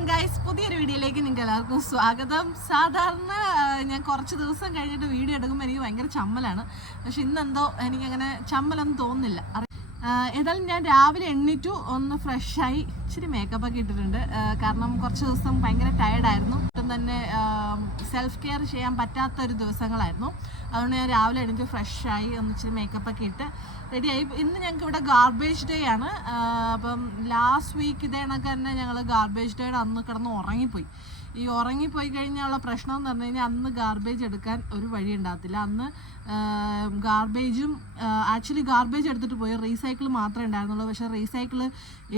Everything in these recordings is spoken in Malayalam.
നമസ്കാരം ഗൈസ് പുതിയൊരു വീഡിയോയിലേക്ക് നിങ്ങൾക്ക് എല്ലാവർക്കും സ്വാഗതം. സാധാരണ ഞാൻ കുറച്ച് ദിവസം കഴിഞ്ഞിട്ട് വീഡിയോ എടുക്കുമ്പോൾ എനിക്ക് ഭയങ്കര ചമ്മലാണ്. പക്ഷെ ഇന്നെന്തോ എനിക്കങ്ങനെ ചമ്മലൊന്നും തോന്നുന്നില്ല. ഏതായാലും ഞാൻ രാവിലെ എണ്ണീറ്റു ഒന്ന് ഫ്രഷായി ഇച്ചിരി മേക്കപ്പ് ഒക്കെ ഇട്ടിട്ടുണ്ട്. കാരണം കുറച്ച് ദിവസം ഭയങ്കര ടയർഡായിരുന്നു ഒട്ടും തന്നെ സെൽഫ് കെയർ ചെയ്യാൻ പറ്റാത്ത ഒരു ദിവസങ്ങളായിരുന്നു. അതുകൊണ്ട് ഞാൻ രാവിലെ എണീറ്റ് ഫ്രഷായി ഒന്ന് ഇച്ചിരി മേക്കപ്പ് ഒക്കെ ഇട്ട് റെഡിയായി ഇന്ന് ഞങ്ങൾക്ക് ഇവിടെ ഗാർബേജ് ഡേ ആണ്. അപ്പം ലാസ്റ്റ് വീക്ക് ഇതേണൊക്കെ തന്നെ ഞങ്ങൾ ഗാർബേജ് ഡേയുടെ അന്ന് കിടന്ന് ഉറങ്ങിപ്പോയി. ഈ ഉറങ്ങിപ്പോയി കഴിഞ്ഞാലുള്ള പ്രശ്നം എന്ന് പറഞ്ഞു കഴിഞ്ഞാൽ അന്ന് ഗാർബേജ് എടുക്കാൻ ഒരു വഴി ഉണ്ടാകത്തില്ല. അന്ന് ഗാർബേജും ആക്ച്വലി ഗാർബേജ് എടുത്തിട്ട് പോയി. റീസൈക്കിൾ മാത്രമേ ഉണ്ടായിരുന്നുള്ളൂ. പക്ഷേ റീസൈക്കിൾ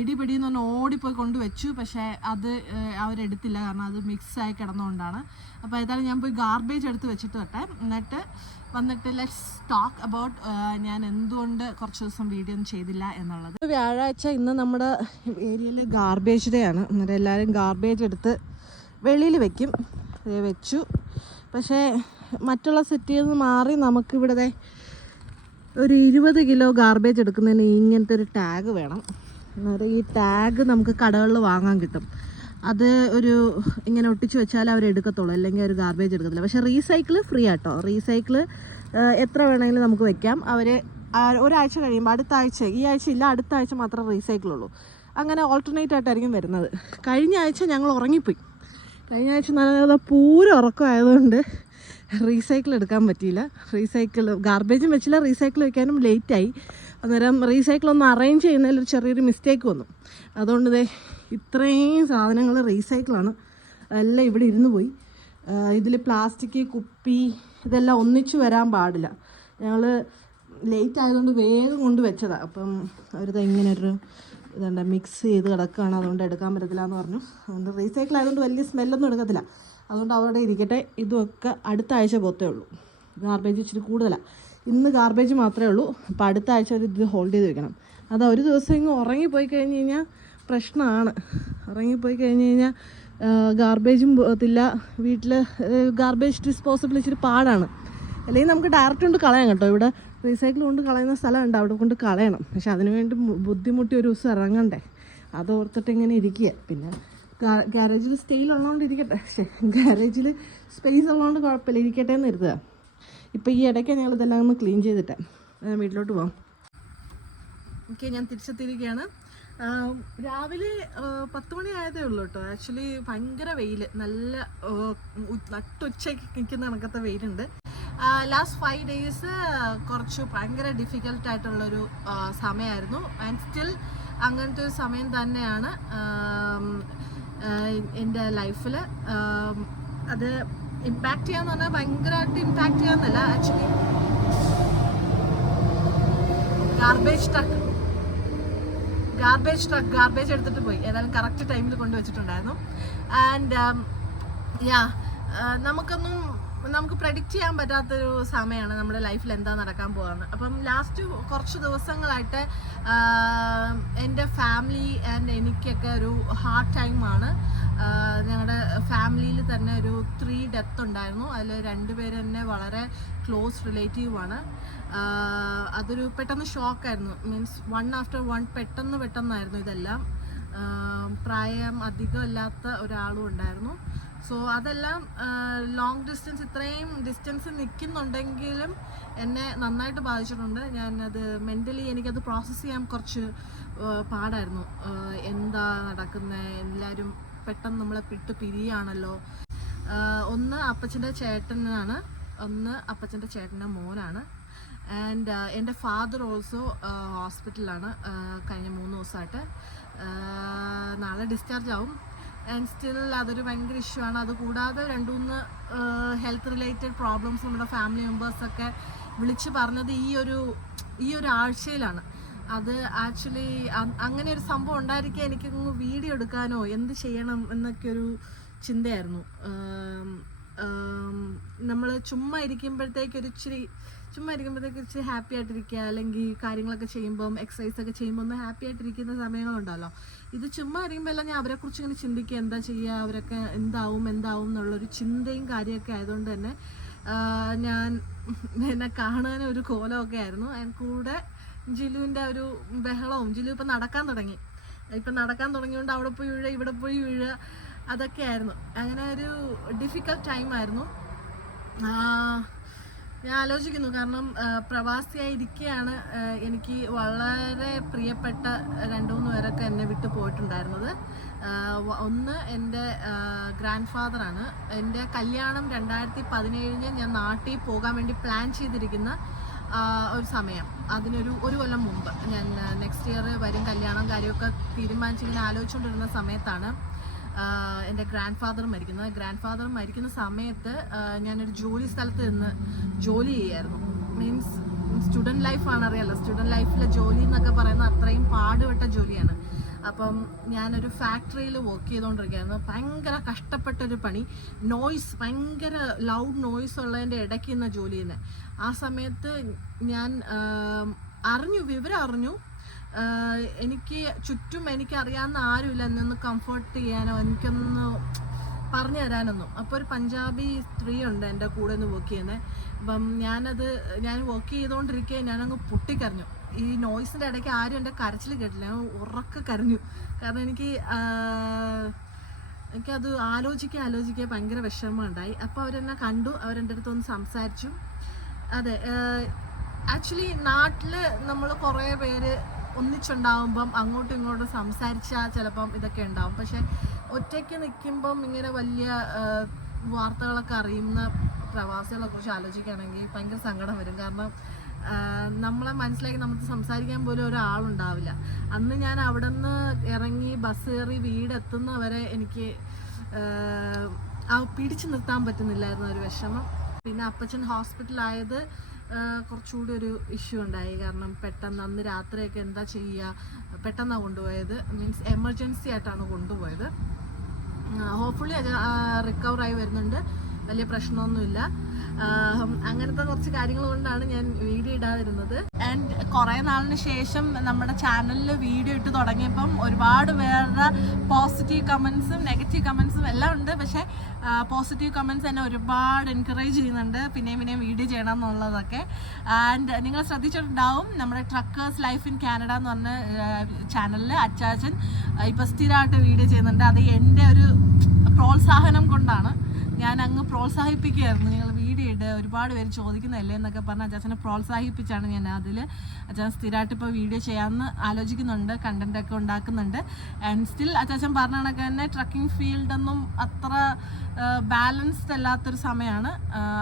എടിപിടി എന്ന് പറഞ്ഞാൽ ഓടിപ്പോയി കൊണ്ടുവച്ചു. പക്ഷേ അത് അവരെടുത്തില്ല. കാരണം അത് മിക്സ് ആയി കിടന്നുകൊണ്ടാണ് അപ്പോൾ ഏതായാലും ഞാൻ പോയി ഗാർബേജ് എടുത്ത് വെച്ചിട്ട് വട്ടെ എന്നിട്ട് വന്നിട്ട് ലെറ്റ്സ് ടോക്ക് അബൌട്ട് ഞാൻ എന്തുകൊണ്ട് കുറച്ച് ദിവസം വീഡിയോ ഒന്നും ചെയ്തില്ല എന്നുള്ളത്. വ്യാഴാഴ്ച ഇന്ന് നമ്മുടെ ഏരിയയിൽ ഗാർബേജ് ഡേ ആണ്. എന്നിട്ട് എല്ലാവരും ഗാർബേജ് എടുത്ത് വെളിയിൽ വെക്കും. വെച്ചു. പക്ഷേ മറ്റുള്ള സിറ്റിയിൽ നിന്ന് മാറി നമുക്കിവിടെ ദേ ഒരു ഇരുപത് കിലോ ഗാർബേജ് എടുക്കുന്നതിന് ഇങ്ങനത്തെ ഒരു ടാഗ് വേണം. എന്നാൽ ഈ ടാഗ് നമുക്ക് കടകളിൽ വാങ്ങാൻ കിട്ടും. അത് ഒരു ഇങ്ങനെ ഒട്ടിച്ചു വെച്ചാൽ അവർ എടുക്കത്തുള്ളൂ. അല്ലെങ്കിൽ ഒരു ഗാർബേജ് എടുക്കത്തില്ല. പക്ഷേ റീസൈക്കിൾ ഫ്രീ ആട്ടോ. റീസൈക്കിൾ എത്ര വേണമെങ്കിലും നമുക്ക് വെക്കാം. അവർ ഒരാഴ്ച കഴിയുമ്പോൾ അടുത്ത ആഴ്ച ഈ ആഴ്ച ഇല്ല അടുത്ത ആഴ്ച മാത്രമേ റീസൈക്കിൾ ഉള്ളൂ. അങ്ങനെ ഓൾട്ടർനേറ്റ് ആയിട്ടായിരിക്കും വരുന്നത്. കഴിഞ്ഞ ആഴ്ച ഞങ്ങൾ ഉറങ്ങിപ്പോയി. കഴിഞ്ഞ ആഴ്ച നല്ല നല്ല പൂരം ഉറക്കമായതുകൊണ്ട് റീസൈക്കിൾ എടുക്കാൻ പറ്റിയില്ല. റീസൈക്കിൾ ഗാർബേജും വെച്ചില്ല റീസൈക്കിൾ വെക്കാനും ലേറ്റായി അന്നേരം റീസൈക്കിൾ ഒന്ന് അറേഞ്ച് ചെയ്യുന്നതിൽ ഒരു ചെറിയൊരു മിസ്റ്റേക്ക് വന്നു. അതുകൊണ്ട് ഇതേ ഇത്രയും സാധനങ്ങൾ റീസൈക്കിളാണ് എല്ലാം ഇവിടെ ഇരുന്ന് പോയി. ഇതിൽ പ്ലാസ്റ്റിക് കുപ്പി ഇതെല്ലാം ഒന്നിച്ചു വരാൻ പാടില്ല. ഞങ്ങൾ ലേറ്റ് ആയതുകൊണ്ട് വേഗം കൊണ്ട് വെച്ചതാണ് അപ്പം അവരിത് ഇങ്ങനെ ഒരു ഇതുണ്ട് മിക്സ് ചെയ്ത് കിടക്കുകയാണ്. അതുകൊണ്ട് എടുക്കാൻ പറ്റത്തില്ല എന്ന് പറഞ്ഞു. അതുകൊണ്ട് റീസൈക്കിൾ ആയതുകൊണ്ട് വലിയ സ്മെല്ലൊന്നും എടുക്കത്തില്ല. അതുകൊണ്ട് അവിടെ ഇരിക്കട്ടെ. ഇതൊക്കെ അടുത്ത ആഴ്ച പോത്തേ ഉള്ളൂ. ഗാർബേജ് ഇച്ചിരി കൂടുതലാണ് ഇന്ന് ഗാർബേജ് മാത്രമേ ഉള്ളൂ. അപ്പോൾ അടുത്ത ആഴ്ച ഒരു ഇത് ഹോൾഡ് ചെയ്ത് വെക്കണം. അത് ഒരു ദിവസം ഇങ്ങ് ഉറങ്ങിപ്പോയി കഴിഞ്ഞ് കഴിഞ്ഞാൽ പ്രശ്നമാണ്. ഉറങ്ങിപ്പോയി കഴിഞ്ഞ് കഴിഞ്ഞാൽ ഗാർബേജും പോകത്തില്ല. വീട്ടിൽ ഗാർബേജ് ഡിസ്പോസിബിൾ ഇച്ചിരി പാടാണ്. അല്ലെങ്കിൽ നമുക്ക് ഡയറക്റ്റ് കൊണ്ട് കളയാം കേട്ടോ. ഇവിടെ റീസൈക്കിൾ കൊണ്ട് കളയുന്ന സ്ഥലമുണ്ട്. അവിടെ കൊണ്ട് കളയണം. പക്ഷെ അതിനുവേണ്ടി വേണ്ടി ബുദ്ധിമുട്ടി ഒരു ദിവസം ഇറങ്ങണ്ടേ. അത് ഓർത്തിട്ട് ഇങ്ങനെ ഇരിക്കുക. പിന്നെ ഗാരേജിൽ സ്റ്റെയിൽ ഉള്ളതുകൊണ്ട് ഇരിക്കട്ടെ. ഗാരേജിൽ സ്പേസ് ഉള്ളതുകൊണ്ട് കുഴപ്പമില്ല. ഇരിക്കട്ടെ എന്ന് കരുതുക. ഇപ്പോൾ ഈ ഇടയ്ക്ക് ഞങ്ങൾ ഇതെല്ലാം ഒന്ന് ക്ലീൻ ചെയ്തിട്ട് വീട്ടിലോട്ട് പോകാം ഓക്കെ ഞാൻ തിരിച്ചെത്തിയിരിക്കുകയാണ്. രാവിലെ പത്ത് മണി ആയതേ ഉള്ളൂ കേട്ടോ. ആക്ച്വലി ഭയങ്കര വെയിൽ നല്ല നട്ടുച്ചയ്ക്ക് നിൽക്കുന്ന കണക്കത്തെ വെയിലുണ്ട്. ലാസ്റ്റ് ഫൈവ് ഡേയ്സ് കുറച്ച് ഭയങ്കര ഡിഫിക്കൽട്ട് ആയിട്ടുള്ളൊരു ആ, സമയമായിരുന്നു ആൻഡ് സ്റ്റിൽ അങ്ങനത്തെ ഒരു സമയം തന്നെയാണ് എന്റെ ലൈഫിൽ അത് ഇമ്പാക്റ്റ് ചെയ്യാന്ന് പറഞ്ഞാൽ ഭയങ്കരമായിട്ട് impact ചെയ്യാന്നല്ല actually garbage truck garbage truck garbage എടുത്തിട്ട് പോയി. ഏതായാലും കറക്റ്റ് ടൈമിൽ കൊണ്ടുവച്ചിട്ടുണ്ടായിരുന്നു ആൻഡ് യാ നമുക്കൊന്നും നമുക്ക് പ്രഡിക്റ്റ് ചെയ്യാൻ പറ്റാത്തൊരു സമയമാണ് നമ്മുടെ ലൈഫിൽ എന്താ നടക്കാൻ പോകുന്നത് അപ്പം ലാസ്റ്റ് കുറച്ച് ദിവസങ്ങളായിട്ട് എന്റെ ഫാമിലി ആൻഡ് എനിക്കൊക്കെ ഒരു ഹാർഡ് ടൈമാണ് ഞങ്ങളുടെ ഫാമിലിയിൽ തന്നെ ഒരു ത്രീ ഡെത്ത് ഉണ്ടായിരുന്നു. അതിൽ രണ്ടുപേര് തന്നെ വളരെ ക്ലോസ് റിലേറ്റീവാണ് അതൊരു പെട്ടെന്ന് ഷോക്കായിരുന്നു മീൻസ് വൺ ആഫ്റ്റർ വൺ പെട്ടെന്ന് പെട്ടെന്നായിരുന്നു ഇതെല്ലാം. പ്രായം അധികമല്ലാത്ത ഒരാളും ഉണ്ടായിരുന്നു. സോ അതെല്ലാം ലോങ് ഡിസ്റ്റൻസ് ഇത്രയും ഡിസ്റ്റൻസ് നിൽക്കുന്നുണ്ടെങ്കിലും എന്നെ നന്നായിട്ട് ബാധിച്ചിട്ടുണ്ട്. ഞാനത് മെന്റലി എനിക്കത് പ്രോസസ്സ് ചെയ്യാൻ കുറച്ച് പാടായിരുന്നു. എന്താ നടക്കുന്നത് എല്ലാവരും പെട്ടെന്ന് നമ്മളെ പിട്ട് പിരിയാണല്ലോ. ഒന്ന് അപ്പച്ചന്റെ ചേട്ടനാണ്. ഒന്ന് അപ്പച്ചന്റെ ചേട്ടന്റെ മോനാണ്. ആൻഡ് എന്റെ ഫാദർ ഓൾസോ ഹോസ്പിറ്റലിലാണ് കഴിഞ്ഞ മൂന്ന് ദിവസമായിട്ട് നാളെ ഡിസ്ചാർജ് ആവും. ആൻഡ് സ്റ്റിൽ അതൊരു ഭയങ്കര ഇഷ്യൂ ആണ്. അതുകൂടാതെ രണ്ടുമൂന്ന് രണ്ട് മൂന്ന് ഹെൽത്ത് റിലേറ്റഡ് പ്രോബ്ലംസ് നമ്മുടെ ഫാമിലി മെമ്പേഴ്സൊക്കെ വിളിച്ച് പറഞ്ഞത് ഈ ഒരു ഈ ഒരു ആഴ്ചയിലാണ്. അത് ആക്ച്വലി അങ്ങനെ ഒരു സംഭവം ഉണ്ടായിരിക്കാൻ എനിക്ക് വീഡിയോ എടുക്കാനോ എന്ത് ചെയ്യണം എന്നൊക്കെ ഒരു ചിന്തയായിരുന്നു. നമ്മൾ ചുമ്മാ ഇരിക്കുമ്പോഴത്തേക്കൊരിച്ചിരി ചുമ്മാ ഇരിക്കുമ്പോഴത്തേക്ക് ഇച്ചിരി ഹാപ്പി ആയിട്ടിരിക്കുക അല്ലെങ്കിൽ കാര്യങ്ങളൊക്കെ ചെയ്യുമ്പം എക്സസൈസ് ഒക്കെ ചെയ്യുമ്പോൾ ഒന്ന് ഹാപ്പി ആയിട്ടിരിക്കുന്ന സമയങ്ങളുണ്ടല്ലോ. ഇത് ചുമ്മാ ഇരിക്കുമ്പോൾ എല്ലാം ഞാൻ അവരെക്കുറിച്ച് ഇങ്ങനെ ചിന്തിക്കുക എന്താ ചെയ്യുക അവരൊക്കെ എന്താവും എന്താവും എന്നുള്ളൊരു ചിന്തയും കാര്യമൊക്കെ ആയതുകൊണ്ട് തന്നെ ഞാൻ എന്നെ കാണാൻ ഒരു കോലമൊക്കെ ആയിരുന്നു. അതിന് കൂടെ ജിലുവിന്റെ ഒരു ബഹളവും ജിലു ഇപ്പം നടക്കാൻ തുടങ്ങി. ഇപ്പം നടക്കാൻ തുടങ്ങിയോണ്ട് അവിടെ പോയി വീഴുക ഇവിടെ പോയി വീഴുക അതൊക്കെ ആയിരുന്നു. അങ്ങനെ ഒരു ഡിഫിക്കൽട്ട് ടൈം ആയിരുന്നു. ഞാൻ ആലോചിക്കുന്നു. കാരണം പ്രവാസിയായിരിക്കെയാണ് എനിക്ക് വളരെ പ്രിയപ്പെട്ട രണ്ടു മൂന്ന് പേരൊക്കെ എന്നെ വിട്ടു പോയിട്ടുണ്ടായിരുന്നത്. ഒന്ന് എന്റെ ഗ്രാൻഡ് ഫാദറാണ് എന്റെ കല്യാണം രണ്ടായിരത്തി പതിനേഴിന് ഞാൻ നാട്ടിൽ പോകാൻ വേണ്ടി പ്ലാൻ ചെയ്തിരിക്കുന്ന ഒരു സമയം. അതിനൊരു ഒരു കൊല്ലം മുമ്പ് ഞാൻ നെക്സ്റ്റ് ഇയർ വരും കല്യാണം കാര്യമൊക്കെ തീരുമാനിച്ചിങ്ങനെ ആലോചിച്ചുകൊണ്ടിരുന്ന സമയത്താണ് എന്റെ ഗ്രാൻഡ് ഫാദർ മരിക്കുന്നത് ഗ്രാൻഡ് ഫാദർ മരിക്കുന്ന സമയത്ത് ഞാനൊരു ജോലി സ്ഥലത്ത് നിന്ന് ജോലി ചെയ്യായിരുന്നു. മീൻസ് സ്റ്റുഡന്റ് ലൈഫാണ് അറിയാലോ സ്റ്റുഡന്റ് ലൈഫിലെ ജോലി എന്നൊക്കെ പറയുന്നത് അത്രയും പാടുപെട്ട ജോലിയാണ്. അപ്പം ഞാനൊരു ഫാക്ടറിയിൽ വർക്ക് ചെയ്തുകൊണ്ടിരിക്കുകയായിരുന്നു ഭയങ്കര കഷ്ടപ്പെട്ടൊരു പണി. നോയ്സ് ഭയങ്കര ലൗഡ് നോയ്സ് ഉള്ളതിന്റെ ഇടയ്ക്ക് നിന്ന് ജോലി ചെയ്യുന്നത് ആ സമയത്ത് ഞാൻ അറിഞ്ഞു വിവരം അറിഞ്ഞു എനിക്ക് ചുറ്റും എനിക്ക് അറിയാവുന്ന ആരുമില്ല. എന്നൊന്ന് കംഫർട്ട് ചെയ്യാനോ എനിക്കൊന്ന് പറഞ്ഞു തരാനൊന്നും. അപ്പോൾ ഒരു പഞ്ചാബി സ്ത്രീ ഉണ്ട് എന്റെ കൂടെ നിന്ന് വർക്ക് ചെയ്യുന്നത് അപ്പം ഞാനത് ഞാൻ വർക്ക് ചെയ്തുകൊണ്ടിരിക്കുക ഞാനങ്ങ് പൊട്ടിക്കരഞ്ഞു. ഈ നോയ്സിന്റെ ഇടയ്ക്ക് ആരും എന്റെ കരച്ചിൽ കേട്ടില്ല. ഞാൻ ഉറക്ക കരഞ്ഞു. കാരണം എനിക്ക് എനിക്കത് ആലോചിക്കുക ആലോചിക്കുക ഭയങ്കര വിഷമമുണ്ടായി അപ്പോൾ അവരെന്നെ കണ്ടു. അവരെന്റെ അടുത്ത് ഒന്ന് സംസാരിച്ചു. അതെ ആക്ച്വലി നാട്ടിൽ നമ്മൾ കുറേ പേര് ഒന്നിച്ചുണ്ടാവുമ്പം അങ്ങോട്ടും ഇങ്ങോട്ടും സംസാരിച്ചാൽ ചിലപ്പം ഇതൊക്കെ ഉണ്ടാവും. പക്ഷെ ഒറ്റയ്ക്ക് നിൽക്കുമ്പം ഇങ്ങനെ വലിയ വാർത്തകളൊക്കെ അറിയുന്ന പ്രവാസികളെ കുറിച്ച് ആലോചിക്കുകയാണെങ്കിൽ ഭയങ്കര സങ്കടം വരും. കാരണം നമ്മളെ മനസ്സിലാക്കി നമുക്ക് സംസാരിക്കാൻ പോലും ഒരാളുണ്ടാവില്ല. അന്ന് ഞാൻ അവിടെ നിന്ന് ഇറങ്ങി ബസ് കയറി വീടെത്തുന്നവരെ എനിക്ക് പിടിച്ചു നിർത്താൻ പറ്റുന്നില്ലായിരുന്നു ഒരു വിഷമം. പിന്നെ അപ്പച്ചൻ ഹോസ്പിറ്റലായത് കുറച്ചുകൂടി ഒരു ഇഷ്യൂ ഉണ്ടായി. കാരണം പെട്ടെന്ന് അന്ന് രാത്രിയൊക്കെ എന്താ ചെയ്യുക പെട്ടെന്നാണ് കൊണ്ടുപോയത്. മീൻസ് എമർജൻസി ആയിട്ടാണ് കൊണ്ടുപോയത്. ഹോപ്പ്ഫുള്ളി അത് റിക്കവറായി വരുന്നുണ്ട്. വലിയ പ്രശ്നമൊന്നുമില്ല. അങ്ങനത്തെ കുറച്ച് കാര്യങ്ങൾ കൊണ്ടാണ് ഞാൻ വീഡിയോ ഇടാതിരുന്നത്. ആൻഡ് കുറേ നാളിന് ശേഷം നമ്മുടെ ചാനലിൽ വീഡിയോ ഇട്ട് തുടങ്ങിയപ്പം ഒരുപാട് പേരുടെ പോസിറ്റീവ് കമൻസും നെഗറ്റീവ് കമൻസും എല്ലാം ഉണ്ട്. പക്ഷേ പോസിറ്റീവ് കമൻസ് എന്നെ ഒരുപാട് എൻകറേജ് ചെയ്യുന്നുണ്ട്. പിന്നെയും പിന്നെയും വീഡിയോ ചെയ്യണം എന്നുള്ളതൊക്കെ ആൻഡ് നിങ്ങൾ ശ്രദ്ധിച്ചിട്ടുണ്ടാവും നമ്മുടെ ട്രക്കേഴ്സ് ലൈഫ് ഇൻ കാനഡ എന്ന് പറഞ്ഞ ചാനലിൽ അച്ചാച്ചൻ ഇപ്പോൾ സ്ഥിരമായിട്ട് വീഡിയോ ചെയ്യുന്നുണ്ട്. അത് എന്റെ ഒരു പ്രോത്സാഹനം കൊണ്ടാണ്. ഞാൻ അങ്ങ് പ്രോത്സാഹിപ്പിക്കുകയായിരുന്നു. നിങ്ങൾ ഇട്ട് ഒരുപാട് പേര് ചോദിക്കുന്നതല്ലേ എന്നൊക്കെ പറഞ്ഞ് അച്ചാച്ചനെ പ്രോത്സാഹിപ്പിച്ചാണ് ഞാൻ അതിൽ അച്ചാച്ചൻ സ്ഥിരമായിട്ട് ഇപ്പോൾ വീഡിയോ ചെയ്യാമെന്ന് ആലോചിക്കുന്നുണ്ട് കണ്ടന്റ് ഒക്കെ ഉണ്ടാക്കുന്നുണ്ട്. ആൻഡ് സ്റ്റിൽ അച്ചാച്ചൻ പറഞ്ഞ കണക്ക് തന്നെ ട്രക്കിംഗ് ഫീൽഡൊന്നും അത്ര ബാലൻസ്ഡ് അല്ലാത്തൊരു സമയമാണ്.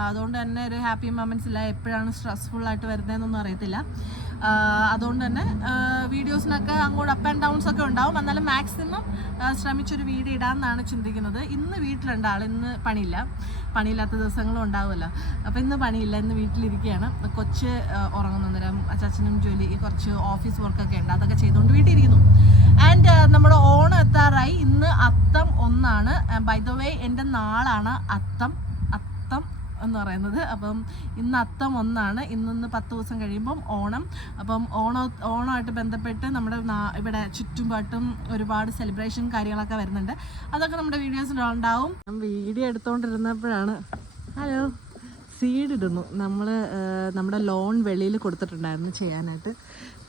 അതുകൊണ്ട് തന്നെ ഒരു ഹാപ്പി മൊമെന്റ്സ് ഇല്ല. എപ്പോഴാണ് സ്ട്രെസ്ഫുള്ളായിട്ട് വരുന്നതെന്നൊന്നും അറിയത്തില്ല. അതുകൊണ്ട് തന്നെ വീഡിയോസിനൊക്കെ അങ്ങോട്ട് അപ്പ് ആൻഡ് ഡൗൺസ് ഒക്കെ ഉണ്ടാവും. എന്നാലും മാക്സിമം ശ്രമിച്ചൊരു വീഡിയോ ഇടാമെന്നാണ് ചിന്തിക്കുന്നത്. ഇന്ന് വീട്ടിലുണ്ട് ആൾ ഇന്ന് പണിയില്ല. പണിയില്ലാത്ത ദിവസങ്ങളും ഉണ്ടാവുമല്ലോ. അപ്പോൾ ഇന്ന് പണിയില്ല. ഇന്ന് വീട്ടിലിരിക്കുകയാണ്. കൊച്ച് ഉറങ്ങുന്നേരം അച്ചാച്ചനും ജോലി കുറച്ച് ഓഫീസ് വർക്കൊക്കെ ഉണ്ട്. അതൊക്കെ ചെയ്തുകൊണ്ട് വീട്ടിലിരിക്കുന്നു. ആൻഡ് നമ്മുടെ ഓണം എത്താറായി. ഇന്ന് അത്തം ഒന്നാണ്. ബൈ ദ വേ എന്റെ നാളാണ് അത്തം. എന്ന് പറയുന്നത്. അപ്പം ഇന്ന് അത്തം ഒന്നാണ്. ഇന്നൊന്ന് പത്ത് ദിവസം കഴിയുമ്പം ഓണം. അപ്പം ഓണ ഓണമായിട്ട് ബന്ധപ്പെട്ട് നമ്മുടെ ഇവിടെ ചുറ്റുപാട്ടും ഒരുപാട് സെലിബ്രേഷൻ കാര്യങ്ങളൊക്കെ വരുന്നുണ്ട്. അതൊക്കെ നമ്മുടെ വീഡിയോസിൽ ഉണ്ടാവും. വീഡിയോ എടുത്തുകൊണ്ടിരുന്നപ്പോഴാണ് ഹലോ സീഡ് ഇടുന്നു. നമ്മൾ നമ്മുടെ ലോൺ വെളിയിൽ കൊടുത്തിട്ടുണ്ടായിരുന്നു ചെയ്യാനായിട്ട്.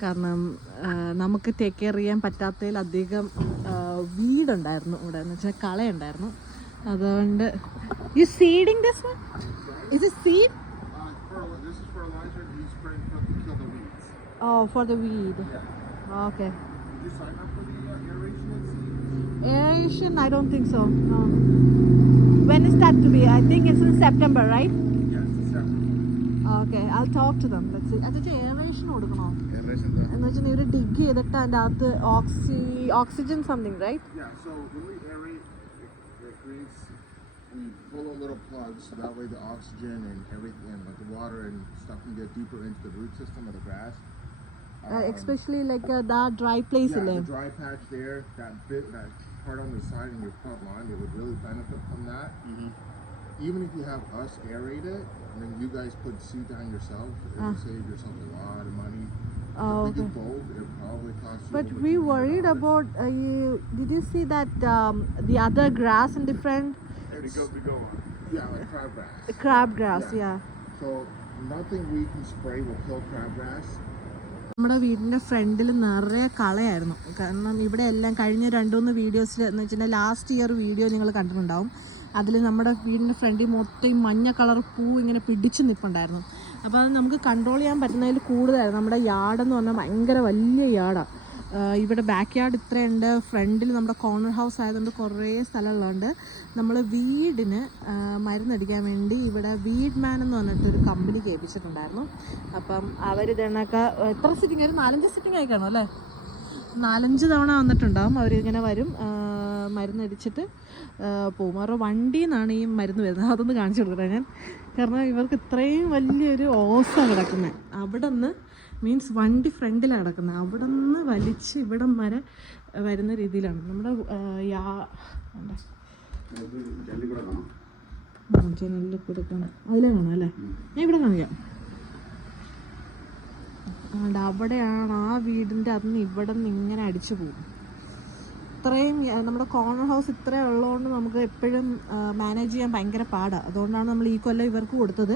കാരണം നമുക്ക് ടേക്ക് കെയർ ചെയ്യാൻ പറ്റാത്തതിൽ അധികം വീടുണ്ടായിരുന്നു ഇവിടെ എന്ന് വെച്ചാൽ കളയുണ്ടായിരുന്നു. അതുകൊണ്ട് You seeding this one is it seed Uh, fertilizer. This is fertilizer. He's spraying for to kill the weeds. Oh for the weed okay Did you sign up for the uh, aeration and seed? Aeration, I don't think so. No. When is that to be? I think it's in September, right? Yes, December. Okay, I'll talk to them. Let's see. അച്ഛാ എയറേഷൻ കൊടുക്കണോ Aeration. എന്ന് വെച്ചാൽ ഇവർ ഡിഗ് ചെയ്തിട്ട് അതിൻ്റെ അകത്ത് oxy oxygen something right Yeah. So when we aerate, it, it creates. we pull a little plug so that way the oxygen and everything, like the water and stuff can get deeper into the root system of the grass. Uh, um, uh, especially like uh, that dry place yeah, the dry patch there, that bit, that part on the side in your front lawn, it would really benefit from that. Mm -hmm. Even if you have us aerate it, and then you guys put seed down yourself, it would uh. save yourself a lot of money. Oh, okay. Bold, but we worried about uh, you. Did you see that um, the other grass in different It's, yeah, like crabgrass. crabgrass? Yeah. yeah. So nothing we can spray will kill crabgrass. നമ്മുടെ വീടിന്റെ ഫ്രണ്ടിൽ നിറയെ കളയായിരുന്നു കാരണം ഇവിടെ എല്ലാം കഴിഞ്ഞ രണ്ട് മൂന്ന് വീഡിയോസിൽ എന്ന് വെച്ചിട്ടുണ്ടെങ്കിൽ ലാസ്റ്റ് ഇയർ വീഡിയോ നിങ്ങൾ കണ്ടിട്ടുണ്ടാവും അതിൽ നമ്മുടെ വീടിന്റെ ഫ്രണ്ടിൽ മൊത്തം ഈ മഞ്ഞ കളർ പൂ ഇങ്ങനെ പിടിച്ച് നിൽപ്പുണ്ടായിരുന്നു അപ്പോൾ അത് നമുക്ക് കൺട്രോൾ ചെയ്യാൻ പറ്റുന്നതിൽ കൂടുതലായിരുന്നു നമ്മുടെ യാർഡെന്ന് പറഞ്ഞാൽ ഭയങ്കര വലിയ യാർഡാണ് ഇവിടെ ബാക്ക് യാർഡ് ഇത്രയുണ്ട് ഫ്രണ്ടിൽ നമ്മുടെ കോർണർ ഹൗസ് ആയതുകൊണ്ട് കുറേ സ്ഥലമുള്ളതുകൊണ്ട് നമ്മൾ വീടിന് മരുന്നടിക്കാൻ വേണ്ടി ഇവിടെ വീഡ് മാൻ എന്ന് പറഞ്ഞിട്ടൊരു കമ്പനി കേൾപ്പിച്ചിട്ടുണ്ടായിരുന്നു. അപ്പം അവർ ഇതെണ്ണൊക്കെ എത്ര സിറ്റിംഗ് ഒരു നാലഞ്ച് സിറ്റിംഗ് ആയി അല്ലേ? നാലഞ്ച് തവണ വന്നിട്ടുണ്ടാവും. അവരിങ്ങനെ വരും മരുന്നടിച്ചിട്ട് പോകും അവരുടെ വണ്ടിയിൽ നിന്നാണ് ഈ മരുന്ന് വരുന്നത്. അതൊന്ന് കാണിച്ചു കൊടുക്കട്ടെ ഞാൻ. കാരണം ഇവർക്ക് ഇത്രയും വലിയൊരു ഓസ കിടക്കുന്നത് അവിടെ നിന്ന് മീൻസ് വണ്ടി ഫ്രണ്ടിലാണ് കിടക്കുന്നത് അവിടെ നിന്ന് വലിച്ച് ഇവിടം വരെ വരുന്ന രീതിയിലാണ്. നമ്മുടെ യാ ജനലിൽ അതിലേ കാണാം അല്ലേ? ഞാൻ ഇവിടെ കാണിക്കാം. അവിടെയാണ് ആ വീടിന്റെ അന്ന് ഇവിടെ നിന്ന് ഇങ്ങനെ അടിച്ചു പോകും ഇത്രയും നമ്മുടെ കോർണർ ഹൗസ് ഇത്രയും ഉള്ളതുകൊണ്ട് നമുക്ക് എപ്പോഴും മാനേജ് ചെയ്യാൻ ഭയങ്കര പാടാണ് അതുകൊണ്ടാണ് നമ്മൾ ഈ കൊല്ലം ഇവർക്ക് കൊടുത്തത്.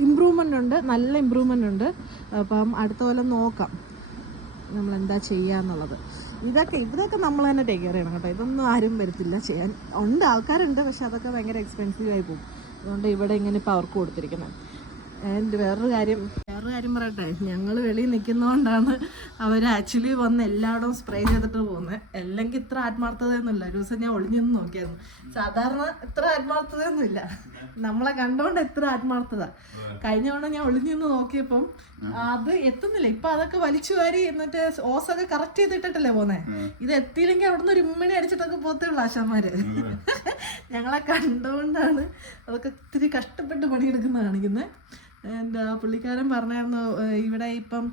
ഇമ്പ്രൂവ്മെന്റ് ഉണ്ട് നല്ല ഇമ്പ്രൂവ്മെന്റ് ഉണ്ട്. അപ്പം അടുത്ത കൊല്ലം നോക്കാം നമ്മൾ എന്താ ചെയ്യുക എന്നുള്ളത്. ഇതൊക്കെ ഇതൊക്കെ നമ്മൾ തന്നെ ടേക്ക് കെയർ ചെയ്യണം കേട്ടോ. ഇതൊന്നും ആരും വരത്തില്ല. ചെയ്യാൻ ഉണ്ട് ആൾക്കാരുണ്ട് പക്ഷെ അതൊക്കെ ഭയങ്കര എക്സ്പെൻസീവ് ആയി പോകും. അതുകൊണ്ട് ഇവിടെ ഇങ്ങനെ ഇപ്പോൾ അവർക്ക് കൊടുത്തിരിക്കുന്നത്. ആൻഡ് വേറൊരു കാര്യം? വേറൊരു കാര്യം പറയട്ടെ? ഞങ്ങൾ വെളിയിൽ നിൽക്കുന്നതുകൊണ്ടാണ് അവർ ആക്ച്വലി വന്ന് എല്ലായിടവും സ്പ്രേ ചെയ്തിട്ട് പോകുന്നത് അല്ലെങ്കിൽ ഇത്ര ആത്മാർത്ഥതയൊന്നുമില്ല. ഒരു ദിവസം ഞാൻ ഒളിഞ്ഞു നിന്ന് നോക്കിയായിരുന്നു. സാധാരണ ഇത്ര ആത്മാർത്ഥതയൊന്നുമില്ല. നമ്മളെ കണ്ടുകൊണ്ട് എത്ര ആത്മാർത്ഥത. കഴിഞ്ഞ തവണ ഞാൻ ഒളിഞ്ഞു നിന്ന് നോക്കിയപ്പം അത് എത്തുന്നില്ല. ഇപ്പൊ അതൊക്കെ വലിച്ചു വാരി എന്നിട്ട് ഓസൊക്കെ കറക്റ്റ് ചെയ്തിട്ടിട്ടല്ലേ പോന്നെ ഇത് എത്തിയില്ലെങ്കിൽ അവിടുന്ന് ഒരു ഉമ്മണി അടിച്ചിട്ടൊക്കെ പോത്തേ ഉള്ളു ആശാന്മാര്. ഞങ്ങളെ കണ്ടുകൊണ്ടാണ് അതൊക്കെ ഇത്തിരി കഷ്ടപ്പെട്ട് പണിയെടുക്കുന്ന കാണിക്കുന്നത് എന്താ പുള്ളിക്കാരൻ പറഞ്ഞായിരുന്നു ഇവിടെ ഇപ്പം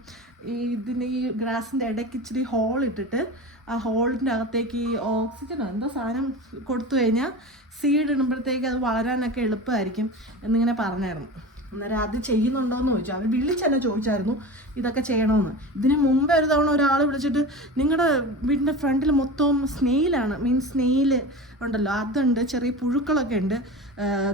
ഈ ഇതിന്റെ ഈ ഗ്രാസിന്റെ ഇടയ്ക്ക് ഇച്ചിരി ഹോൾ ഇട്ടിട്ട് ആ ഹോളിന്റെ അകത്തേക്ക് ഈ ഓക്സിജനോ എന്താ സാധനം കൊടുത്തു കഴിഞ്ഞാൽ സീഡ് ഇടുമ്പോഴത്തേക്ക് അത് വളരാനൊക്കെ എളുപ്പമായിരിക്കും എന്നിങ്ങനെ പറഞ്ഞായിരുന്നു. അന്നേരം അത് ചെയ്യുന്നുണ്ടോയെന്ന് ചോദിച്ചു. അവർ വിളിച്ചെന്നെ ചോദിച്ചായിരുന്നു ഇതൊക്കെ ചെയ്യണമെന്ന് ഇതിന് മുമ്പേ ഒരു തവണ ഒരാൾ വിളിച്ചിട്ട് നിങ്ങളുടെ വീടിന്റെ ഫ്രണ്ടിൽ മൊത്തം സ്നെയിലാണ് മീൻസ് സ്നെയിൽ ഉണ്ടല്ലോ അതുണ്ട് ചെറിയ പുഴുക്കളൊക്കെ ഉണ്ട്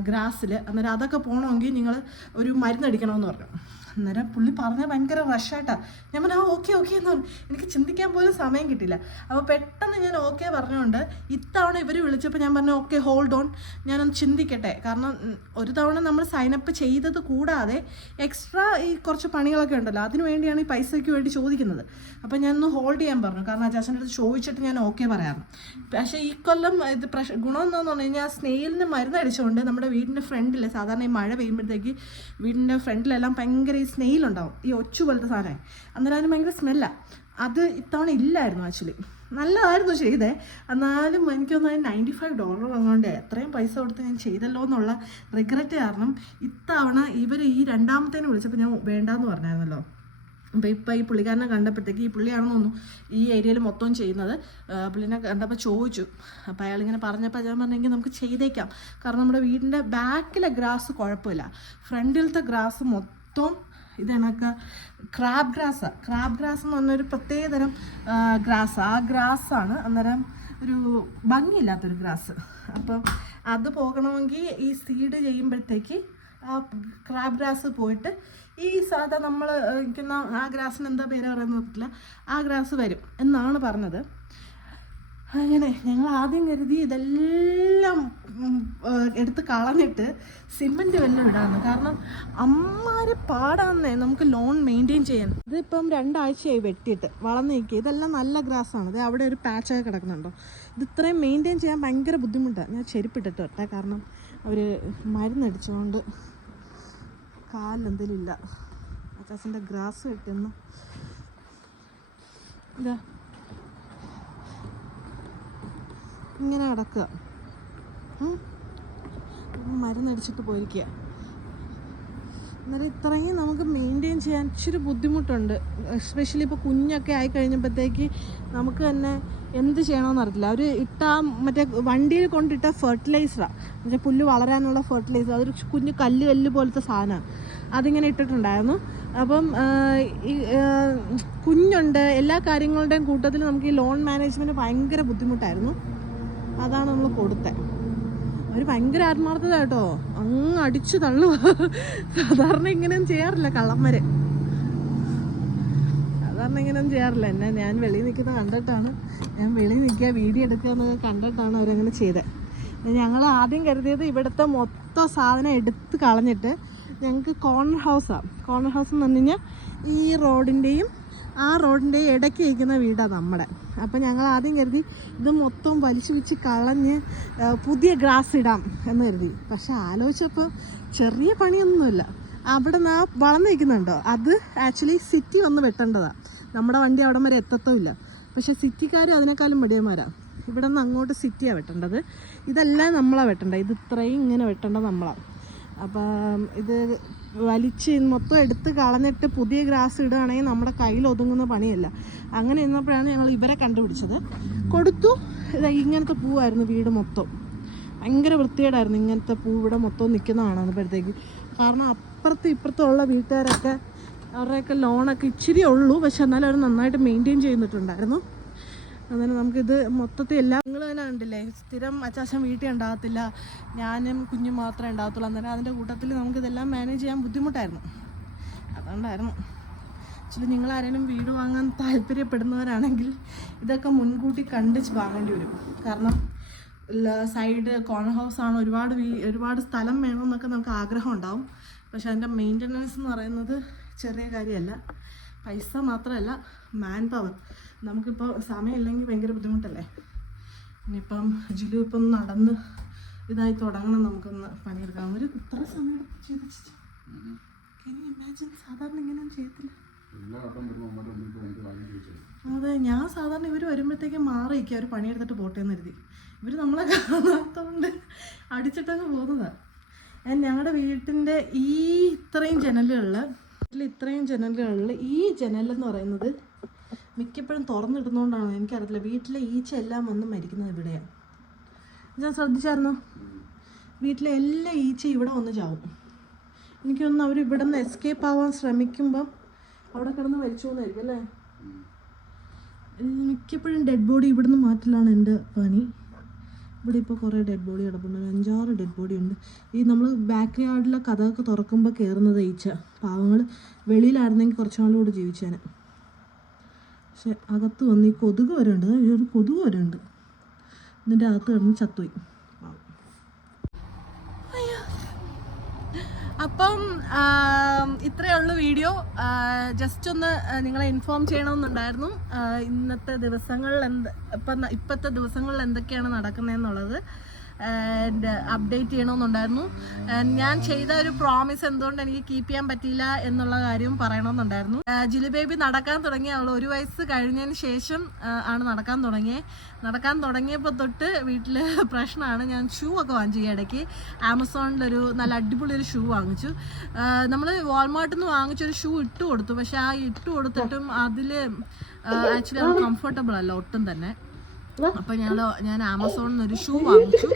ഗ്രാസിൽ അന്നേരം അതൊക്കെ പോകണമെങ്കിൽ നിങ്ങൾ ഒരു മരുന്നടിക്കണമെന്ന് പറഞ്ഞു. അന്നേരം പുള്ളി പറഞ്ഞ ഭയങ്കര റഷായിട്ടാണ് ഞാൻ പറഞ്ഞു ആ ഓക്കെ ഓക്കെ എന്ന് പറഞ്ഞു. എനിക്ക് ചിന്തിക്കാൻ പോലും സമയം കിട്ടില്ല അപ്പോൾ പെട്ടെന്ന് ഞാൻ ഓക്കെ പറഞ്ഞുകൊണ്ട് ഇത്തവണ ഇവർ വിളിച്ചപ്പോൾ ഞാൻ പറഞ്ഞു ഓക്കെ ഹോൾഡ് ഓൺ ഞാനൊന്ന് ചിന്തിക്കട്ടെ. കാരണം ഒരു തവണ നമ്മൾ സൈനപ്പ് ചെയ്തത് കൂടാതെ എക്സ്ട്രാ ഈ കുറച്ച് പണികളൊക്കെ ഉണ്ടല്ലോ അതിന് വേണ്ടിയാണ് ഈ പൈസയ്ക്ക് വേണ്ടി ചോദിക്കുന്നത്. അപ്പോൾ ഞാനൊന്ന് ഹോൾഡ് ചെയ്യാൻ പറഞ്ഞു. കാരണം അജാസിന്റെ അടുത്ത് ചോദിച്ചിട്ട് ഞാൻ ഓക്കെ പറയാറുണ്ട് പക്ഷേ ഈ കൊല്ലം ഇത് പ്രശ് ഗുണം എന്താണെന്ന് പറഞ്ഞു കഴിഞ്ഞാൽ സ്നെയിലിന് മരുന്ന് അടിച്ചുകൊണ്ട് നമ്മുടെ വീടിന്റെ ഫ്രണ്ടിൽ സാധാരണ ഈ മഴ പെയ്യുമ്പോഴത്തേക്ക് വീടിന്റെ ഫ്രണ്ടിലെല്ലാം ഭയങ്കര സ്നെയിലുണ്ടാവും ഈ ഒച്ചു പോലത്തെ സാധനം. അന്നേരം അതിന് ഭയങ്കര സ്മെല്ലാണ് അത് ഇത്തവണ ഇല്ലായിരുന്നു ആക്ച്വലി നല്ലതായിരുന്നു ചെയ്തേ. എന്നാലും എനിക്കൊന്ന് നയന്റി ഫൈവ് ഡോളർ വന്നുകൊണ്ട് എത്രയും പൈസ കൊടുത്ത് ഞാൻ ചെയ്തല്ലോ എന്നുള്ള റിഗ്രറ്റ് കാരണം ഇത്തവണ ഇവർ ഈ രണ്ടാമത്തേനെ വിളിച്ചപ്പോൾ ഞാൻ വേണ്ടാന്ന് പറഞ്ഞായിരുന്നല്ലോ. അപ്പോൾ ഇപ്പോൾ ഈ പുള്ളിക്കാരനെ കണ്ടപ്പോഴത്തേക്ക് ഈ പുള്ളിയാണെന്ന് തോന്നുന്നു ഈ ഏരിയയിൽ മൊത്തം ചെയ്യുന്നത്. പുള്ളിനെ കണ്ടപ്പോൾ ചോദിച്ചു. അപ്പോൾ അയാളിങ്ങനെ പറഞ്ഞപ്പോൾ ഞാൻ പറഞ്ഞെങ്കിൽ നമുക്ക് ചെയ്തേക്കാം. കാരണം നമ്മുടെ വീടിന്റെ ബാക്കിലെ ഗ്രാസ് കുഴപ്പമില്ല. ഫ്രണ്ടിലത്തെ ഗ്രാസ് മൊത്തം ഇത് കണക്ക് ക്രാബ് ഗ്രാസ് ക്രാബ് ഗ്രാസ് എന്ന് പറഞ്ഞൊരു പ്രത്യേകതരം ഗ്രാസ് ആ ഗ്രാസ്സാണ് അന്നേരം ഒരു ഭംഗിയില്ലാത്തൊരു ഗ്രാസ് അപ്പം അത് പോകണമെങ്കിൽ ഈ സീഡ് ചെയ്യുമ്പോഴത്തേക്ക് ആ ക്രാബ് ഗ്രാസ് പോയിട്ട് ഈ സാധാ നമ്മൾ ഇരിക്കുന്ന ആ ഗ്രാസിന് എന്താ പേര് പറയുന്നത് ആ ഗ്രാസ് വരും. എന്നാണ് പറഞ്ഞത്. അങ്ങനെ ഞങ്ങൾ ആദ്യം കരുതി ഇതെല്ലാം എടുത്ത് കളഞ്ഞിട്ട് സിമെന്റ് വല്ലതും ഇടാന്ന്. കാരണം അമ്മാര് പാടാന്നേ നമുക്ക് ലോൺ മെയിന്റെയിൻ ചെയ്യാൻ. ഇതിപ്പം രണ്ടാഴ്ചയായി വെട്ടിയിട്ട് വളർന്നു നിൽക്കുക. ഇതെല്ലാം നല്ല ഗ്രാസ്സാണ് ഇത് അവിടെ ഒരു പാച്ചൊക്കെ കിടക്കുന്നുണ്ടോ. ഇത് ഇത്രയും മെയിന്റെയിൻ ചെയ്യാൻ ഭയങ്കര ബുദ്ധിമുട്ടാണ് ഞാൻ ചെരുപ്പിട്ടിട്ട് വരട്ടെ. കാരണം അവർ മരുന്നടിച്ചുകൊണ്ട് കാലിലെന്തെങ്കിലും ഇല്ല. അച്ചാസിന്റെ ഗ്രാസ് വെട്ടുന്നു ഇതാ. ഇങ്ങനെ കിടക്കുക. മരുന്നടിച്ചിട്ട് പോയിരിക്കുക. അന്നേരം ഇത്രയും നമുക്ക് മെയിന്റെയിൻ ചെയ്യാൻ ഇച്ചിരി ബുദ്ധിമുട്ടുണ്ട്. എസ്പെഷ്യലി ഇപ്പോൾ കുഞ്ഞൊക്കെ ആയി കഴിഞ്ഞപ്പോഴത്തേക്ക് നമുക്ക് തന്നെ എന്ത് ചെയ്യണമെന്ന് അറിയത്തില്ല. അവർ ഇട്ട മറ്റേ വണ്ടിയിൽ കൊണ്ടിട്ട ഫെർട്ടിലൈസറാണ് മറ്റേ പുല്ല് വളരാനുള്ള ഫെർട്ടിലൈസർ അതൊരു കുഞ്ഞ് കല്ല് കല്ല് പോലത്തെ സാധനമാണ് അതിങ്ങനെ ഇട്ടിട്ടുണ്ടായിരുന്നു. അപ്പം ഈ കുഞ്ഞുണ്ട്. എല്ലാ കാര്യങ്ങളുടെയും കൂട്ടത്തിൽ നമുക്ക് ഈ ലോൺ മാനേജ്മെന്റ് ഭയങ്കര ബുദ്ധിമുട്ടായിരുന്നു. അതാണ് നമ്മൾ കൊടുത്തത് അവർ ഭയങ്കര ആത്മാർത്ഥത കേട്ടോ അങ്ങ് അടിച്ചു തള്ളുക സാധാരണ ഇങ്ങനെയും ചെയ്യാറില്ല കള്ളന്മാര്. സാധാരണ ഇങ്ങനെയും ചെയ്യാറില്ല. എന്നെ ഞാൻ വെളിയിൽ നിൽക്കുന്നത് കണ്ടിട്ടാണ് ഞാൻ വെളിയിൽ നിൽക്കുക വീഡിയോ എടുക്കുക എന്നൊക്കെ കണ്ടിട്ടാണ് അവരങ്ങനെ ചെയ്തത് ഞങ്ങൾ ആദ്യം കരുതിയത് ഇവിടുത്തെ മൊത്തം സാധനം എടുത്ത് കളഞ്ഞിട്ട് ഞങ്ങൾക്ക് കോർണർ ഹൗസാണ് കോർണർ ഹൗസ് എന്ന് പറഞ്ഞു കഴിഞ്ഞാൽ ഈ റോഡിന്റെയും ആ റോഡിന്റെ ഇടയ്ക്ക് നിൽക്കുന്ന വീടാണ് നമ്മുടെ. അപ്പോൾ ഞങ്ങൾ ആദ്യം കരുതി ഇത് മൊത്തം വലിച്ചു വെച്ച് കളഞ്ഞ് പുതിയ ഗ്രാസ് ഇടാം എന്ന് കരുതി. പക്ഷെ ആലോചിച്ചപ്പോൾ ചെറിയ പണിയൊന്നുമില്ല. അവിടെ നിന്ന് ആ വളർന്നു നിൽക്കുന്നുണ്ടോ. അത് ആക്ച്വലി സിറ്റി വന്ന് വെട്ടേണ്ടതാണ് നമ്മുടെ വണ്ടി അവിടം വരെ എത്തത്തുമില്ല പക്ഷെ സിറ്റിക്കാർ അതിനേക്കാളും വെടിയന്മാരാണ് ഇവിടെ നിന്ന് അങ്ങോട്ട് സിറ്റിയാണ് വെട്ടേണ്ടത്. ഇതെല്ലാം നമ്മളാണ് വെട്ടേണ്ടത്. ഇത് ഇത്രയും ഇങ്ങനെ വെട്ടേണ്ടത് നമ്മളാണ് അപ്പം ഇത് വലിച്ച് മൊത്തം എടുത്ത് കളഞ്ഞിട്ട് പുതിയ ഗ്രാസ് ഇടുകയാണെങ്കിൽ നമ്മുടെ കയ്യിൽ ഒതുങ്ങുന്ന പണിയല്ല. അങ്ങനെ ഇരുന്നപ്പോഴാണ് ഞങ്ങൾ ഇവരെ കണ്ടുപിടിച്ചത്. കൊടുത്തു. ഇങ്ങനത്തെ പൂവായിരുന്നു വീട് മൊത്തം. ഭയങ്കര വൃത്തികേടായിരുന്നു ഇങ്ങനത്തെ പൂ ഇവിടെ മൊത്തം നിൽക്കുന്ന കാണുന്നപ്പോഴത്തേക്ക് കാരണം അപ്പുറത്തും ഇപ്പുറത്തുള്ള വീട്ടുകാരൊക്കെ അവരുടെയൊക്കെ ലോണൊക്കെ ഇച്ചിരി ഉള്ളൂ. പക്ഷെ എന്നാലും അവർ നന്നായിട്ട് മെയിന്റെയിൻ ചെയ്യുന്നിട്ടുണ്ടായിരുന്നു അങ്ങനെ നമുക്കിത് മൊത്തത്തിൽ എല്ലാം നിങ്ങൾ തന്നെ കണ്ടില്ലേ? സ്ഥിരം അച്ചാശം വീട്ടിൽ ഉണ്ടാകത്തില്ല. ഞാനും കുഞ്ഞും മാത്രമേ ഉണ്ടാകത്തുള്ളൂ. അന്നേരം അതിന്റെ കൂട്ടത്തിൽ നമുക്കിതെല്ലാം മാനേജ് ചെയ്യാൻ ബുദ്ധിമുട്ടായിരുന്നു. അതുകൊണ്ടായിരുന്നു. ആക്ച്വലി നിങ്ങൾ ആരെങ്കിലും വീട് വാങ്ങാൻ താല്പര്യപ്പെടുന്നവരാണെങ്കിൽ ഇതൊക്കെ മുൻകൂട്ടി കണ്ട് വാങ്ങേണ്ടി വരും. കാരണം സൈഡ് കോർണർ ഹൗസ് ആണ് ഒരുപാട് വീ ഒരുപാട് സ്ഥലം വേണമെന്നൊക്കെ നമുക്ക് ആഗ്രഹം ഉണ്ടാവും. പക്ഷെ അതിന്റെ മെയിന്റനൻസ് എന്ന് പറയുന്നത് ചെറിയ കാര്യമല്ല. പൈസ മാത്രമല്ല മാൻ പവർ നമുക്കിപ്പോൾ സമയമില്ലെങ്കിൽ ഭയങ്കര ബുദ്ധിമുട്ടല്ലേ? ഇനിയിപ്പം ജിലു ഇപ്പം നടന്ന് ഇതായി തുടങ്ങണം നമുക്കൊന്ന് പണിയെടുക്കാം ഒരു ഇത്ര സമയം ഇമാജിൻ സാധാരണ ഇങ്ങനെയൊന്നും ചെയ്യത്തില്ല. അതെ ഞാൻ സാധാരണ ഇവർ വരുമ്പോഴത്തേക്ക് മാറി നിൽക്കുക അവർ പണിയെടുത്തിട്ട് പോട്ടെ എന്ന് കരുതി. ഇവർ നമ്മളെ കാണാത്തതുകൊണ്ട് അടിച്ചിട്ടങ്ങ് പോകുന്നതാണ് ഞങ്ങളുടെ വീട്ടിന്റെ ഈ ഇത്രയും ജനലുകളിൽ വീട്ടിൽ ഇത്രയും ജനലുകളിൽ ഈ ജനലെന്ന് പറയുന്നത് മിക്കപ്പോഴും തുറന്നിടുന്നതുകൊണ്ടാണ് എനിക്കറിയത്തില്ല. വീട്ടിലെ ഈച്ച എല്ലാം വന്ന് മരിക്കുന്നത് ഇവിടെയാണ് ഞാൻ ശ്രദ്ധിച്ചായിരുന്നു? വീട്ടിലെ എല്ലാ ഈച്ചയും ഇവിടെ വന്ന് ചാവും. എനിക്ക് തോന്നുന്നു അവർ ഇവിടെ നിന്ന് എസ്കേപ്പ് ആവാൻ ശ്രമിക്കുമ്പം അവിടെ കിടന്ന് മരിച്ചു പോകുന്നതായിരിക്കും അല്ലേ? മിക്കപ്പോഴും ഡെഡ് ബോഡി ഇവിടുന്ന് മാറ്റലാണ് എന്റെ പണി. ഇവിടെ ഇപ്പോൾ കുറേ ഡെഡ് ബോഡി കിടപ്പുണ്ട്. അഞ്ചാറ് ഡെഡ് ബോഡി ഉണ്ട്. ഈ നമ്മൾ ബാക്ക് യാർഡിലെ കഥയൊക്കെ തുറക്കുമ്പോൾ കയറുന്നത് ഈച്ച. പാവങ്ങൾ വെളിയിലായിരുന്നെങ്കിൽ കുറച്ച് നാളും കൂടെ ജീവിച്ചേനെ. പക്ഷെ അകത്ത് വന്ന് ഈ കൊതുക് വരെ ഉണ്ട് ഒരു കൊതുക് വരെ ഉണ്ട് ഇതിന്റെ അകത്ത് കിടന്ന് ചത്തുപോയി. അപ്പം ഇത്രയേ ഉള്ളൂ വീഡിയോ. ജസ്റ്റ് ഒന്ന് നിങ്ങളെ ഇൻഫോം ചെയ്യണമെന്നുണ്ടായിരുന്നു. ഇന്നത്തെ ദിവസങ്ങളിൽ എന്ത് ഇപ്പം ഇപ്പോഴത്തെ ദിവസങ്ങളിൽ എന്തൊക്കെയാണ് നടക്കുന്നതെന്നുള്ളത്. അപ്ഡേറ്റ് ചെയ്യണമെന്നുണ്ടായിരുന്നു. And ഞാൻ ചെയ്ത ഒരു പ്രോമിസ് എന്തുകൊണ്ട് എനിക്ക് കീപ്പ് ചെയ്യാൻ പറ്റിയില്ല എന്നുള്ള കാര്യം പറയണമെന്നുണ്ടായിരുന്നു. ജിലി ജിലു ബേബി നടക്കാൻ തുടങ്ങിയ അവൾ ഒരു വയസ്സ് കഴിഞ്ഞതിന് ശേഷം ആണ് നടക്കാൻ തുടങ്ങിയത് നടക്കാൻ തുടങ്ങിയപ്പോൾ തൊട്ട് വീട്ടിൽ പ്രശ്നമാണ്. ഞാൻ ഷൂ ഒക്കെ വാങ്ങിച്ചു ഈ ഇടയ്ക്ക്. ആമസോണിലൊരു നല്ല അടിപൊളി ഒരു ഷൂ വാങ്ങിച്ചു. നമ്മൾ വാൾമാർട്ടിൽ നിന്ന് വാങ്ങിച്ചൊരു ഷൂ ഇട്ട് കൊടുത്തു. പക്ഷെ ആ ഇട്ട് കൊടുത്തിട്ടും അതിൽ ആക്ച്വലി അത് കംഫർട്ടബിൾ അല്ല ഒട്ടും തന്നെ. അപ്പൊ ഞാൻ ഞാൻ ആമസോണിൽ നിന്ന് ഒരു ഷൂ വാങ്ങിച്ചു.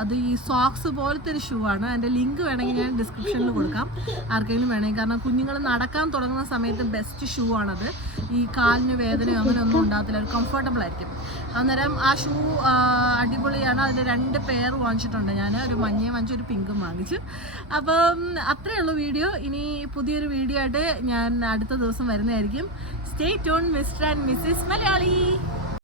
അത് ഈ സോക്സ് പോലത്തെ ഒരു ഷൂ ആണ്. അതിന്റെ ലിങ്ക് വേണമെങ്കിൽ ഞാൻ ഡിസ്ക്രിപ്ഷനിൽ കൊടുക്കാം. ആർക്കെങ്കിലും വേണമെങ്കിൽ. കാരണം കുഞ്ഞുങ്ങൾ നടക്കാൻ തുടങ്ങുന്ന സമയത്ത് ബെസ്റ്റ് ഷൂ ആണത്. ഈ കാലിന് വേദനയോ അങ്ങനെ ഒന്നും ഉണ്ടാകത്തില്ല. ഒരു കംഫർട്ടബിൾ ആയിരിക്കും. അന്നേരം ആ ഷൂ അടിപൊളിയാണ്. അതിൽ രണ്ട് പെയർ വാങ്ങിച്ചിട്ടുണ്ട് ഞാൻ ഒരു മഞ്ഞയും വാങ്ങിച്ചു ഒരു പിങ്കും വാങ്ങിച്ചു. അപ്പം അത്രയേ ഉള്ളൂ വീഡിയോ. ഇനി പുതിയൊരു വീഡിയോ ആയിട്ട് ഞാൻ അടുത്ത ദിവസം വരുന്നതായിരിക്കും. Stay tuned Mr and Mrs Malayali.